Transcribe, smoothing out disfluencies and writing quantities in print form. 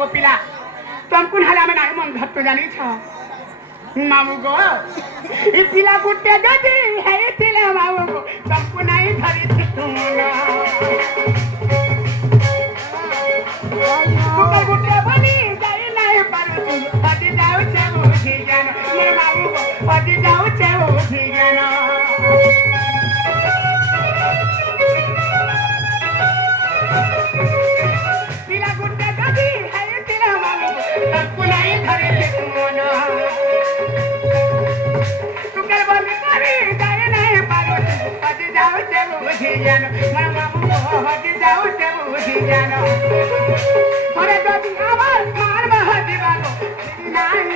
গো পিলা তমকুন হালে আমি নাই মন ধরতো জানিছ মামু গো এই পিলা গুটে যদি হেইতিলে মামু গো তমকু নাই ধরিছি তুমনা तुका गुटे बनी जाई नाही पारुची पदी जाऊ छे उठी जान ये मामू गो पदी जाऊ छे उठी जान पिला गुटे गदी है तिला मामू तमकु नाही धरिले तुमना तुका बनी करी जाई नाही पारुची पदी जाऊ छे उठी जान मामू गो पदी जाऊ छे उठी जान